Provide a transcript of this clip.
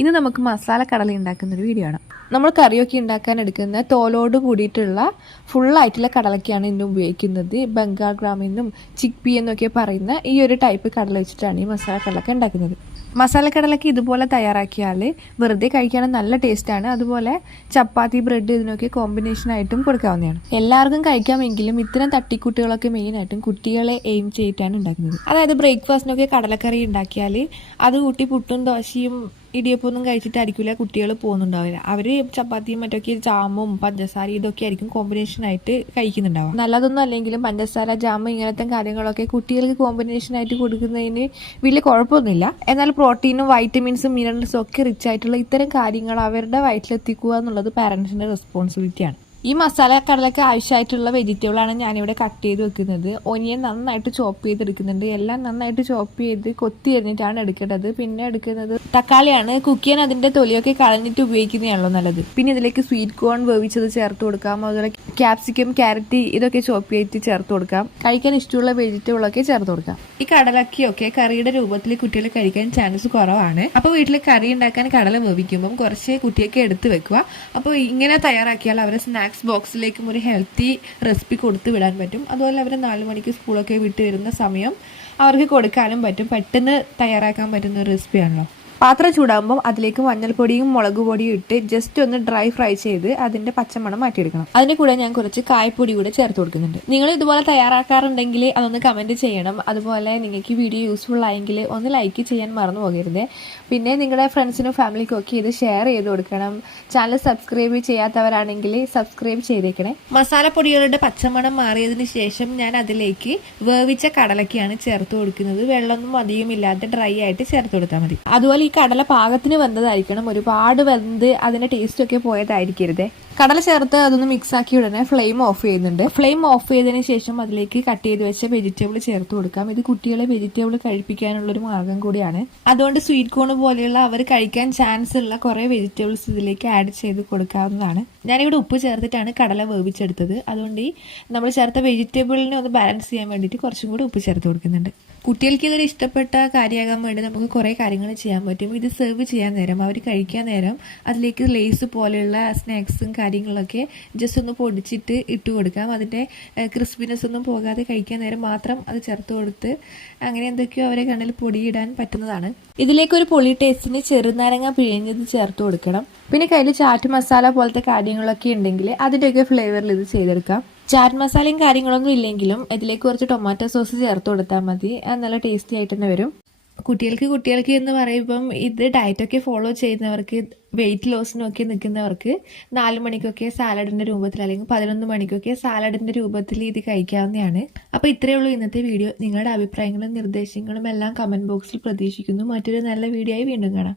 ഇന്ന് നമുക്ക് മസാല കടല ഉണ്ടാക്കുന്ന ഒരു വീഡിയോ ആണ്. നമ്മൾ കറിയൊക്കെ ഉണ്ടാക്കാൻ എടുക്കുന്ന തോലോട് കൂടിയിട്ടുള്ള ഫുള്ളായിട്ടുള്ള കടലക്കെയാണ് ഇന്ന് ഉപയോഗിക്കുന്നത്. ബംഗാൾ ഗ്രാമിൽ നിന്നും പി എന്നൊക്കെ പറയുന്ന ഈ ഒരു ടൈപ്പ് കടല വെച്ചിട്ടാണ് ഈ മസാല കടലൊക്കെ ഉണ്ടാക്കുന്നത്. മസാല കടലൊക്കെ ഇതുപോലെ തയ്യാറാക്കിയാൽ വെറുതെ കഴിക്കാൻ നല്ല ടേസ്റ്റാണ് അതുപോലെ ചപ്പാത്തി ബ്രെഡ് ഇതിനൊക്കെ കോമ്പിനേഷൻ ആയിട്ടും കൊടുക്കാവുന്നതാണ്. എല്ലാവർക്കും കഴിക്കാമെങ്കിലും ഇത്തരം തട്ടിക്കുട്ടികളൊക്കെ മെയിനായിട്ടും കുട്ടികളെ എയിം ചെയ്തിട്ടാണ് ഉണ്ടാക്കുന്നത്. അതായത് ബ്രേക്ക്ഫാസ്റ്റിനൊക്കെ കടലക്കറി ഉണ്ടാക്കിയാൽ അത് കൂട്ടി പുട്ടും ദോശയും ഇടിയപ്പൊന്നും കഴിച്ചിട്ടായിരിക്കില്ല കുട്ടികൾ പോകുന്നുണ്ടാവില്ല. അവർ ചപ്പാത്തിയും മറ്റൊക്കെ ജാമും പഞ്ചസാര ഇതൊക്കെ ആയിരിക്കും കോമ്പിനേഷൻ ആയിട്ട് കഴിക്കുന്നുണ്ടാവുക. നല്ലതൊന്നും അല്ലെങ്കിലും പഞ്ചസാര ജാമ് ഇങ്ങനത്തെ കാര്യങ്ങളൊക്കെ കുട്ടികൾക്ക് കോമ്പിനേഷൻ ആയിട്ട് കൊടുക്കുന്നതിന് വലിയ കുഴപ്പമൊന്നുമില്ല. എന്നാൽ പ്രോട്ടീനും വൈറ്റമിൻസും മിനറൽസും ഒക്കെ റിച്ച് ആയിട്ടുള്ള ഇത്തരം കാര്യങ്ങൾ അവരുടെ വയറ്റിലെത്തിക്കുക എന്നുള്ളത് പാരൻസിന്റെ റെസ്പോൺസിബിലിറ്റിയാണ് ഈ മസാല കടലൊക്കെ ആവശ്യമായിട്ടുള്ള വെജിറ്റബിളാണ് ഞാനിവിടെ കട്ട് ചെയ്ത് വെക്കുന്നത്. ഒനിയൻ നന്നായിട്ട് ചോപ്പ് ചെയ്തെടുക്കുന്നുണ്ട്. എല്ലാം നന്നായിട്ട് ചോപ്പ് ചെയ്ത് കൊത്തി എറിഞ്ഞിട്ടാണ് എടുക്കേണ്ടത്. പിന്നെ എടുക്കുന്നത് തക്കാളിയാണ്. കുക്ക് ചെയ്യാൻ അതിന്റെ തൊലിയൊക്കെ കളഞ്ഞിട്ട് ഉപയോഗിക്കുന്നതാണല്ലോ നല്ലത്. പിന്നെ ഇതിലേക്ക് സ്വീറ്റ് കോൺ വേവിച്ചത് ചേർത്ത് കൊടുക്കാം. അതുപോലെ ക്യാപ്സിക്കം ക്യാരറ്റ് ഇതൊക്കെ ചോപ്പ് ചെയ്ത് ചേർത്ത് കൊടുക്കാം. കഴിക്കാൻ ഇഷ്ടമുള്ള വെജിറ്റബിൾ ഒക്കെ ചേർത്ത് കൊടുക്കാം. ഈ കടലക്കിയൊക്കെ കറിയുടെ രൂപത്തിൽ കുട്ടികൾ കഴിക്കാൻ ചാൻസ് കുറവാണ്. അപ്പോൾ വീട്ടിൽ കറി ഉണ്ടാക്കാൻ കടല വേവിക്കുമ്പോൾ കുറച്ച് കുട്ടിയൊക്കെ എടുത്ത് വെക്കുക. അപ്പോൾ ഇങ്ങനെ തയ്യാറാക്കിയാൽ അവരെ സ്നാക്സ് ബോക്സിലേക്കും ഒരു ഹെൽത്തി റെസിപ്പി കൊടുത്തു വിടാൻ പറ്റും. അതുപോലെ അവർ നാല് മണിക്ക് സ്കൂളൊക്കെ വിട്ട് വരുന്ന സമയം അവർക്ക് കൊടുക്കാനും പറ്റും. പെട്ടെന്ന് തയ്യാറാക്കാൻ പറ്റുന്ന ഒരു റെസിപ്പിയാണല്ലോ പാത്രം ചൂടാകുമ്പോൾ അതിലേക്ക് മഞ്ഞൾപ്പൊടിയും മുളക് പൊടിയും ഇട്ട് ജസ്റ്റ് ഒന്ന് ഡ്രൈ ഫ്രൈ ചെയ്ത് അതിന്റെ പച്ചമണം മാറ്റിയെടുക്കണം. അതിന്റെ കൂടെ ഞാൻ കുറച്ച് കായപ്പൊടി കൂടെ ചേർത്ത് കൊടുക്കുന്നുണ്ട്. നിങ്ങൾ ഇതുപോലെ തയ്യാറാക്കാറുണ്ടെങ്കിൽ അതൊന്ന് കമന്റ് ചെയ്യണം. അതുപോലെ നിങ്ങൾക്ക് വീഡിയോ യൂസ്ഫുൾ ആയെങ്കിൽ ഒന്ന് ലൈക്ക് ചെയ്യാൻ മറന്നു പോകരുത്. പിന്നെ നിങ്ങളുടെ ഫ്രണ്ട്സിനും ഫാമിലിക്കും ഒക്കെ ഇത് ഷെയർ ചെയ്ത് കൊടുക്കണം. ചാനൽ സബ്സ്ക്രൈബ് ചെയ്യാത്തവരാണെങ്കിൽ സബ്സ്ക്രൈബ് ചെയ്തേക്കണേ. മസാലപ്പൊടികളുടെ പച്ചമണം മാറിയതിന് ശേഷം ഞാൻ അതിലേക്ക് വേവിച്ച കടലക്കാണ് ചേർത്ത് കൊടുക്കുന്നത്. വെള്ളമൊന്നും അധികം ഇല്ലാതെ ഡ്രൈ ആയിട്ട് ചേർത്ത് കൊടുത്താൽ മതി. അതുപോലെ ഈ കടല പാകത്തിന് വെന്തതായിരിക്കണം ഒരുപാട് വെന്ത് ടേസ്റ്റ് ഒക്കെ പോയതായിരിക്കരുതേ. കടല ചേർത്ത് അതൊന്ന് മിക്സ് ആക്കി ഉടനെ ഫ്ലെയിം ഓഫ് ചെയ്യുന്നുണ്ട്. ഫ്ലെയിം ഓഫ് ചെയ്തതിന് ശേഷം അതിലേക്ക് കട്ട് ചെയ്ത് വെച്ച വെജിറ്റബിൾ ചേർത്ത് കൊടുക്കാം. ഇത് കുട്ടികളെ വെജിറ്റബിൾ കഴിപ്പിക്കാനുള്ള ഒരു മാർഗം കൂടിയാണ്. അതുകൊണ്ട് സ്വീറ്റ് കോൺ പോലെയുള്ള അവർ കഴിക്കാൻ ചാൻസ് ഉള്ള കുറെ വെജിറ്റബിൾസ് ഇതിലേക്ക് ആഡ് ചെയ്ത് കൊടുക്കാവുന്നതാണ്. ഞാനിവിടെ ഉപ്പ് ചേർത്തിട്ടാണ് കടല വേവിച്ചെടുത്തത്. അതുകൊണ്ട് ഈ നമ്മൾ ചേർത്ത വെജിറ്റബിളിനെ ഒന്ന് ബാലൻസ് ചെയ്യാൻ വേണ്ടിയിട്ട് കുറച്ചും കൂടി ഉപ്പ് ചേർത്ത് കൊടുക്കുന്നുണ്ട്. കുട്ടികൾക്ക് ഇതൊരു ഇഷ്ടപ്പെട്ട കാര്യമാകാൻ വേണ്ടി നമുക്ക് കുറേ കാര്യങ്ങൾ ചെയ്യാൻ പറ്റും. ഇത് സെർവ് ചെയ്യാൻ നേരം അവർ കഴിക്കാൻ നേരം അതിലേക്ക് ലേസ് പോലെയുള്ള സ്നാക്സും കാര്യങ്ങളൊക്കെ ജസ്റ്റ് ഒന്ന് പൊടിച്ചിട്ട് ഇട്ട് കൊടുക്കാം. അതിന്റെ ക്രിസ്പിനെസ് ഒന്നും പോകാതെ കഴിക്കാൻ നേരം മാത്രം അത് ചേർത്ത് കൊടുത്ത് അങ്ങനെ എന്തൊക്കെയോ അവരെ കണ്ണിൽ പൊടിയിടാൻ പറ്റുന്നതാണ്. ഇതിലേക്ക് ഒരു പൊളി ടേസ്റ്റിന് ചെറുനാരങ്ങ പിഴിഞ്ഞത് ചേർത്ത് കൊടുക്കണം. പിന്നെ കയ്യിൽ ചാറ്റ് മസാല പോലത്തെ കാര്യങ്ങളൊക്കെ ഉണ്ടെങ്കിൽ അതിന്റെയൊക്കെ ഫ്ലേവറിൽ ഇത് ചെയ്തെടുക്കാം. ചാറ്റ് മസാലയും കാര്യങ്ങളൊന്നും ഇല്ലെങ്കിലും ഇതിലേക്ക് കുറച്ച് ടൊമാറ്റോ സോസ് ചേർത്ത് കൊടുത്താൽ മതി. അത് നല്ല ടേസ്റ്റി ആയിട്ട് തന്നെ വരും. കുട്ടികൾക്ക് കുട്ടികൾക്ക് എന്ന് പറയുമ്പം ഇത് ഡയറ്റൊക്കെ ഫോളോ ചെയ്യുന്നവർക്ക് വെയിറ്റ് ലോസിനൊക്കെ നിൽക്കുന്നവർക്ക് നാല് മണിക്കൊക്കെ സാലഡിന്റെ രൂപത്തിൽ അല്ലെങ്കിൽ പതിനൊന്ന് മണിക്കൊക്കെ സാലഡിന്റെ രൂപത്തിൽ ഇത് കഴിക്കാവുന്നതാണ്. അപ്പോൾ ഇത്രയേ ഉള്ളൂ ഇന്നത്തെ വീഡിയോ നിങ്ങളുടെ അഭിപ്രായങ്ങളും നിർദ്ദേശങ്ങളും എല്ലാം കമന്റ് ബോക്സിൽ പ്രതീക്ഷിക്കുന്നു. മറ്റൊരു നല്ല വീഡിയോ ആയി വീണ്ടും കാണാം.